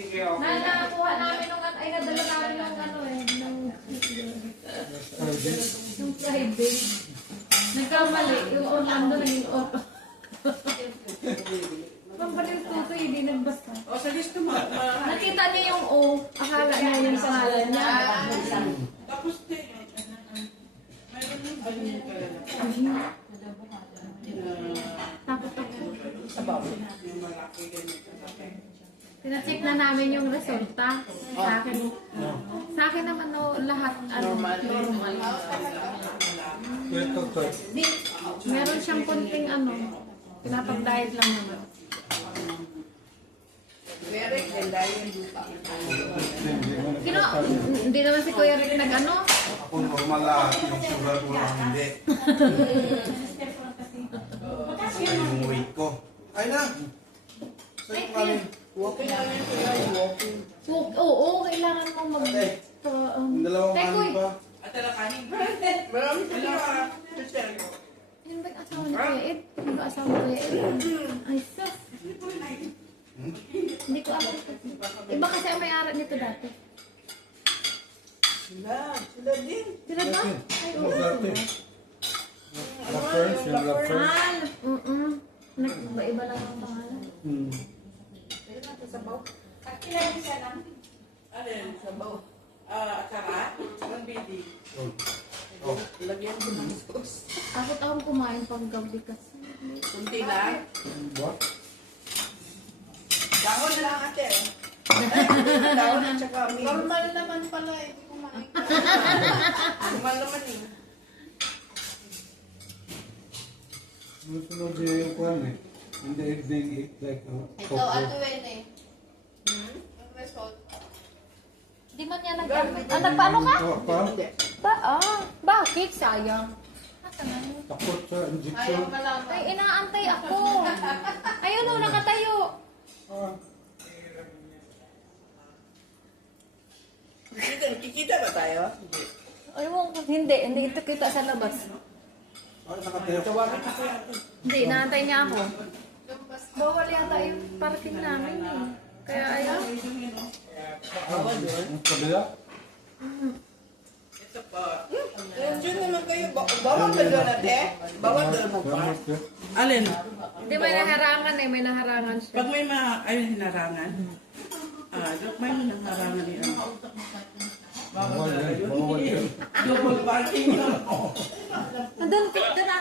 Nakakuha namin nung ay nadala namin nung ano eh, nung Friday. Nagkamali, yung Orlando naging Orlando. Pampalit tuto, hindi nagbasa. O, sa list mo. Nakita niya yung O, akala niya yung pangalan niya. Tapos din. Mayroon yung banyo ka lang. Takot ako. Sabaw. Yung malaki ganito. Pinacheck na namin yung resulta. Sa akin naman no, lahat normal. Di, meron siyang konting ano, pinapag-diet lang naman. Hindi naman si Kuya Rick nag-ano. Ako normal lahat, yung sugar ko lang hindi. Yung weight ko. Ay na! Ay, Kuya. Walking lang yun, kuya. Walking. Oo, kailangan mo mag... Yung dalawang kanin pa. At alakanin. Marami ka na. Yun ba yung asawa ni Kuya Ed? Yun ba asawa ni Kuya Ed? Ay, sus. Hindi ko alam. Iba kasi ang may-ari nito dati. Sila din. Sila ba? Ay, oo. First, yung Ah, nag-iba lang ang pangalan. Sabaw. Alin? Sabaw. Akara? Ang bidi. Lagyan ko ng sauce. Takot akong kumain pang gabi kasi. Kunti lang. What? Dahon na lang ate. Dahon at saka amin. Normal naman pala eh. Kumain ka. Normal naman eh. Sunod niya yung kwan eh. Hindi evening eat like Ito, ato yun eh. Ang result. Di man niya nagpaano ka? Pa? Bakit? Sayang. Takot sa Ayaw injection. malaman. Ay, inaantay ako. Ayun o, nakatayo. Ah, Kikita ba tayo? Ayun, hindi ito kita sa labas. nakatayo. Tawagin ako ate. Hindi, inaantay niya ako. Bawal yata yung parking namin eh. Kaya ayaw. Ang kabila? Ito pa. Diyan naman kayo. Bawal ba doon ate? Bawal doon mo pa? Gamot ka? Alin? Hindi, may naharangan eh. May naharangan siya. Pag may ay hinarangan. Dok, may hinarangan niya. Bawal yan. Bawal yan. Double parking yun. Doon na.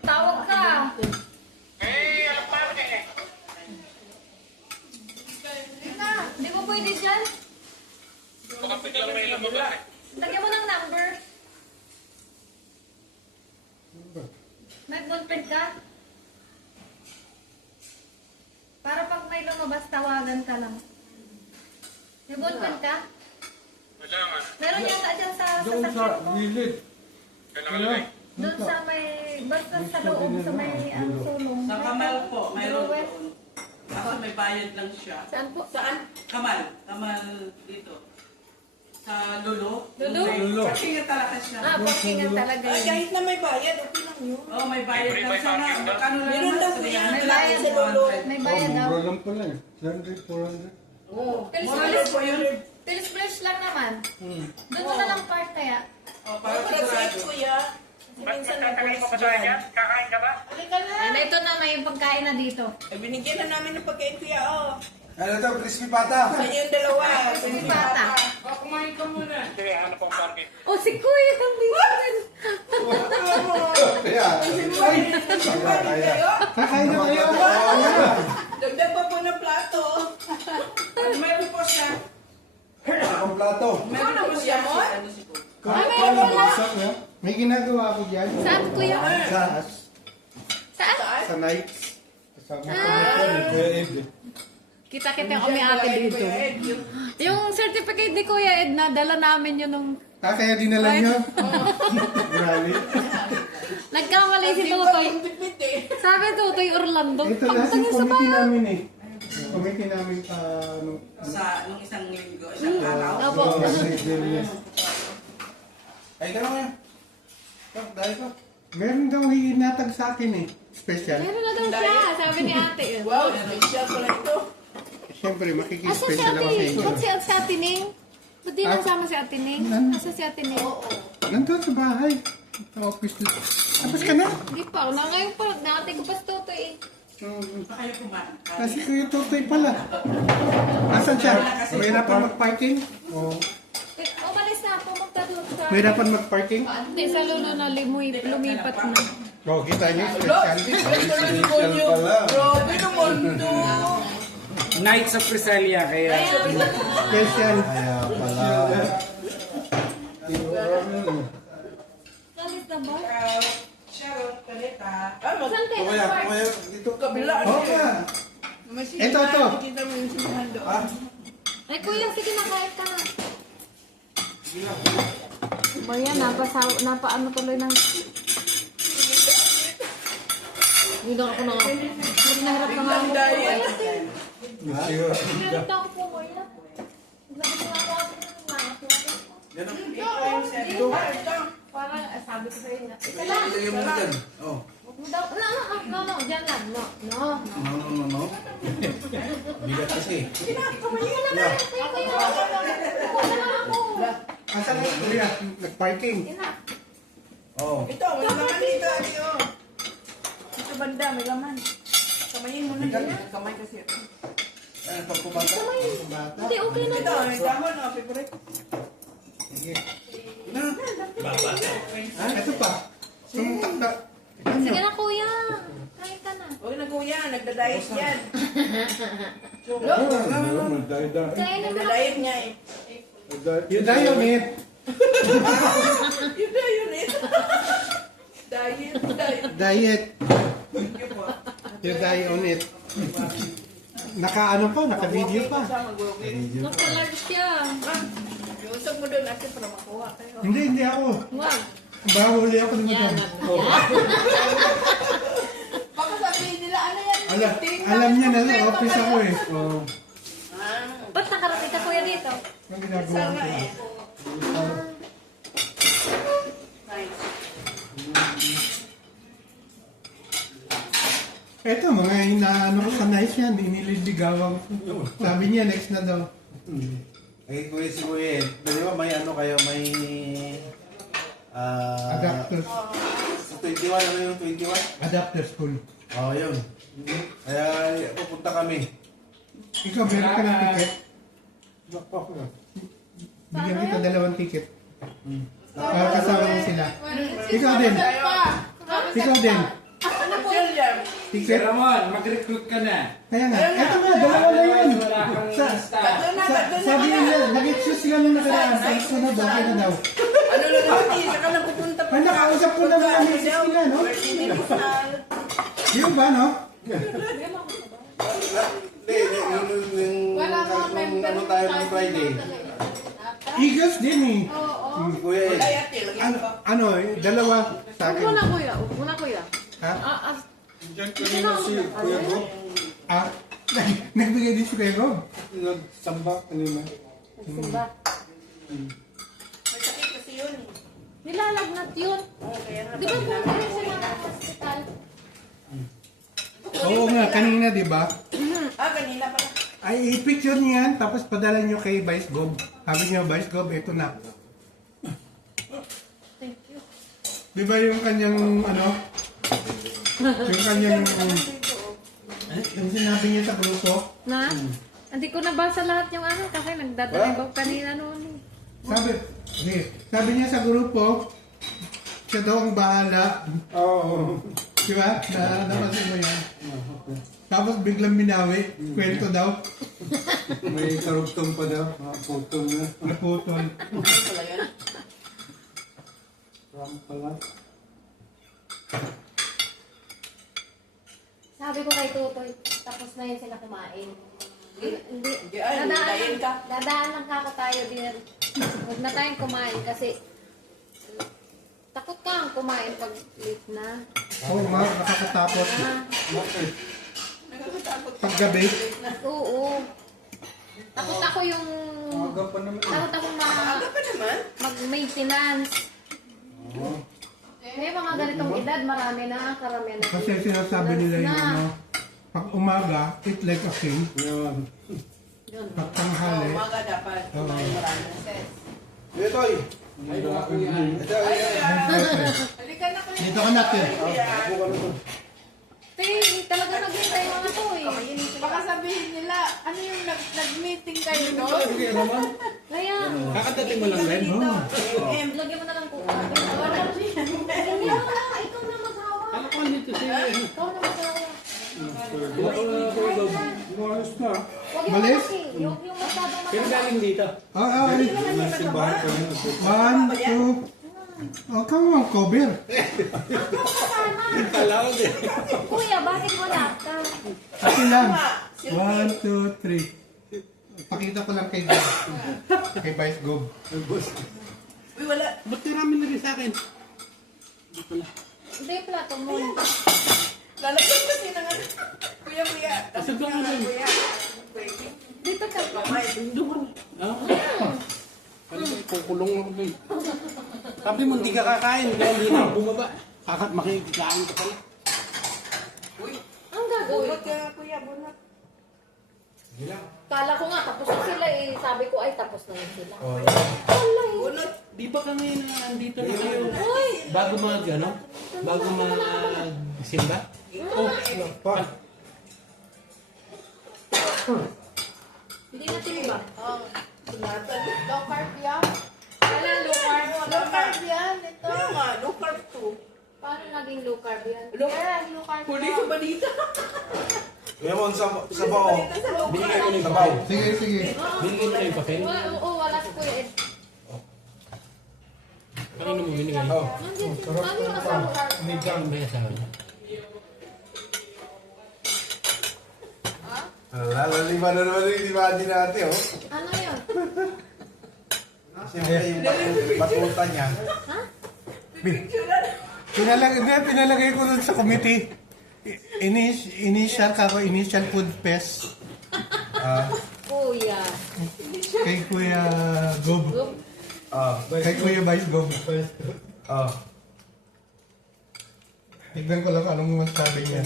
Tawag ka. Hindi mo pwede dyan? Lagyan mo ng number. May ballpen ka? Para pag may lumabas, tawagan ka lang. May ballpen ka? Meron yata dyan sa Doon sa sasakyan ko. gilid. Doon sa may, basta sa loob, sa may sulong. Sa Kamal po, mayroon Lowes. doon. Kasi may bayad lang siya. Saan po? Saan? Kamal. Kamal dito. Sa Lulu. Lulu? Lulu. Parking na talaga siya. Parkingan talaga yun. kahit na may bayad, okay lang yun. Oo, may bayad lang sana. Magkano lang Meron naman? daw po yan. May bayad sa Lulu. May Oh, bayad daw. mura lang pala eh. 300, 400. Mura lang po yun. Pilis-pilis lang naman. Doon mo na lang park kaya. Para sigurado. kuya. Minsan lang po dyan. Kakain ka ba? Halika na. And ito na, may pagkain na dito. Binigyan na namin ng pagkain kuya, oh. Ano to? Crispy pata. Sa yung dalawa. Si Pata. Kumain ka muna. Sige, ano pong parking? Oh, si Kuya nandito din. Kaya. Kaya. Kakain na kayo. Dagdag pa po ng plato. Meron po siya. Ang plato. Meron po siya. Ano si Kuya? meron pala. May ginagawa ko dyan. Saan, Kuya? Sa Saan? sa nights. Kasama ko ni Kuya Ed. Kita-kita yung ate dito. Yung certificate ni Kuya Ed na dala namin yun nung Kaya dinala nyo? Grabe. nagkamali si Tutoy. Sabi Tutoy Orlando. Ito lang Pagtangin yung sa committee bayan. namin eh. Committee namin Sa nung isang linggo, isang araw. Opo. Ay, ka lang yan. Dahil ka. Meron daw hinatag sa akin eh. Special. Meron na daw siya. Sabi ni ate yun. Wow, special pala ito. Siyempre, Asa si makikispesyal ako sa Ate? inyo. Ba't si Ate Ning? Ba't di nagsama si Ate Ning? Asa si Ate Ning? Nandun sa bahay. Sa office na. Tapos ka na? Hindi pa. Wala ngayon pa. Nakatay ko pa sa Toto eh. Kasi Kuya Totoy pala. Asan siya? Mahirapan mag-parking? Oo. Umalis na ako. Magtadlog ka. Mahirapan mag-parking? Hindi, sa lulo na lumipat na. Oo, kita niyo. Special. Grabe naman to. Nights of Presalia kaya Special. Kaya pala. Kalis na ba? Sharon, Kaleta. Saan kayo nag-park? Dito. Kabila. Oo nga. Ito, ito. Kita mo yung sinahan doon. Ay, kuya, sige na, kain ka na. O yan, napaano tuloy ng... Hindi na ako na nga. Hindi nahirap na nga ako. Diet. Nahirap na ako po, kuya. Naglabas na ako Parang, sabi ko sa'yo na. Isa lang. Ilagay mo na dyan. Oh. No, dyan lang. No. No. Bigat kasi. Asan na Kuya? Nag-parking. Oh. Ito, may laman dito. Ate, oh. Ito banda, may laman. Kamayin mo na dyan. Kamay kasi. Ano pag kumata? Hindi, okay na. Ito, may dahon, oh. Favorite. Sige. Na. Ito pa. Sumuntak na. Sige na, kuya. Kain ka na. Huwag na kuya, nagda-diet yan. Kain na mo. Nagda-diet niya eh. Yung diet. Yun na yun eh. Diet. Diet. Yung diet on it. Naka-ano pa, naka-video pa. Naka-large siya. Iusap mo doon natin para makuha kayo. Hindi ako. Wag. Bahuli ako ng Yan. ito. Baka sabihin nila, ano yan? Alam niya na sa office ako eh. Oh. Ba't nakarating ka, kuya, dito? Ang ginagawa ko. Eto, mga inaano ko sa nice yan, inililigawan ko. Sabi niya, next na daw. Eh, kuya si Kuya, di ba may ano kayo, may... Adapter, Sa 21, ano yung 21? adapter school. Oo, yun. Kaya pupunta kami. Ikaw, meron ka ng ticket? Bigyan kita 2 ticket. Para kasama mo sila. Ikaw din. Ikaw din. Ticket. Sir Ramon, mag-recruit ka na. Kaya nga, eto nga, 2 na yun. Wala kang staff. Sabi nila, nag-excuse sila nung nakaraan. Sa sunod, okay na daw. Ano lang naman, isa ka lang pupunta pa. Ay, nakausap ko na mga misis nila, no? Yung ba, no? Wala mga member. Ano tayo ng Friday? Eagles din eh. Si Kuya eh. Diet eh, lagyan mo ba? Ano, 2 sa akin. kuya. Muna, kuya. Ha? Diyan kanina si Kuya Bob. Ah, nagbigay din si Kuya Gob. Nagsamba kanina. Simba. May sakit kasi yun. Nilalagnat yun. Oo, kaya nga. Di ba pumunta rin sila ng hospital? Oo nga, kanina, di ba? Kanina pala. Ay, i-picture niyo yan, tapos padala niyo kay Vice Gob. Sabi niyo, Vice Gob, ito na. Thank you. Di ba yung kanyang, ano? Yung kanyang, yung sinabi niya sa grupo. Na? Hindi ko nabasa lahat yung ano kasi nagdadrive ako kanina noon eh. Sabi niya sa grupo, siya daw ang bahala. Oo. Di ba? Napansin mo yan. Tapos biglang binawi. Kwento daw. May karugtong pa daw. Putong na. Naputol. Ram pala. Sabi ko kay Tutoy, tapos na yun sila kumain. Hindi. Hintayin ka. Dadaan lang kako tayo din. Huwag na tayong kumain kasi takot kang kumain pag late na. Oo nga, nakakatakot. Ah, Paggabi. oo. Takot ako yung... Aga pa naman. Takot ako Ano pa naman? mag-maintenance. May mga ganitong edad, marami na, karamihan na. Kasi sinasabi nila yung ano, pag umaga, eat like a king. Yun. Pag tanghali. Umaga dapat. Oo. Maraming ses. Dito, Toy. Ay, wala ko yan. Ito, ayan. Halika na kayo. Dito ka natin. Ako ka na. Talaga naghintay mga to eh. Baka sabihin nila, ano yung nag-meeting kayo doon? Kaya, Kakatating mo lang rin. lagyan mo na lang kuka. Hindi ako na, ikaw na maghawa. Ano ko dito siya? Ikaw na maghawa. Bukas na. Huwag yung Malis? malaki. Yung masyadong Pero malaki. galing dito. Ay. Simbahan ko yun. 1, 2. Oh, come on, cover. Kalaw din. Kuya, bakit wala ka? Akin lang. 1, 2, 3. Pakita ko lang kay Gob. Kay Vice Gob. Uy, wala. Ba't karami na rin sa akin? Hindi yung plato mo. Lalagyan kasi ng ano. Kuya. Asag ka nga rin. Kuya. Dito ka. Doon. Ano ba? Kukulong ako doon. Sabi mo, hindi ka kakain. Kaya hindi na bumaba. Kakat makikikain ka pala. Ang gagawin. Bunot ka, kuya. Bunot. Kala ko nga, tapos na sila eh. Sabi ko, ay, tapos na rin sila. Oh, Bunot. Di ba kami na nandito na kayo? Uy! Bago Bago simba? Hindi na timba. Low carb yan. Kala low carb. Low carb yan. Ito. Kaya nga, low carb to. Paano naging low carb yan? Low Low carb Huli yan. ko ba dito? Ngayon, sa bao. Binigay ko na yung Sa bao. Sige, sige. Binigay mo na yung papel? Oo, wala si Kuya Ed. Kanino mo binigay? Oh. Nandiyan, paano yung asawa ka? May gang ba yung asawa niya? Lalaliman na naman yung imagine natin, oh. Ano yun? Siyempre, yung batuta niya. Ha? Pinalagay ko dun sa committee. Initial ka ko, initial food fest. Kuya. Kay Kuya Gob. Gob. Kay Kuya Vice Gob. Tignan ko lang anong masabi niya.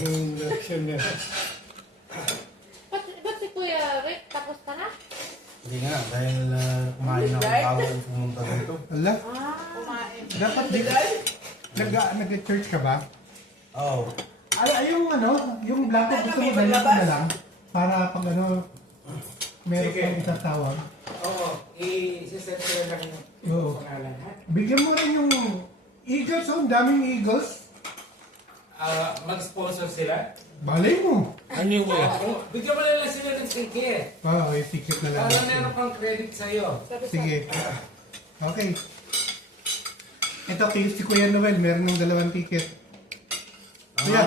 Ba't si Kuya Rick, tapos ka na? Hindi nga, dahil kumain ako bago ako pumunta dito. Ala, Kumain. dapat di nag-church ka ba? Oo. Yung black gusto mo dali ko na lang para pag meron kang itatawag. Oo, i-set ko lang Oo. pangalan, ha? Bigyan mo rin yung Eagles, ang daming Eagles. Mag-sponsor sila? Balay mo. Ano yung way? Bigyan mo na lang sila ng ticket. Okay, ticket na lang. Para meron pang credit sa'yo. Sige. Okay. Ito, kay si Kuya Noel, meron ng 2 ticket. Kuya.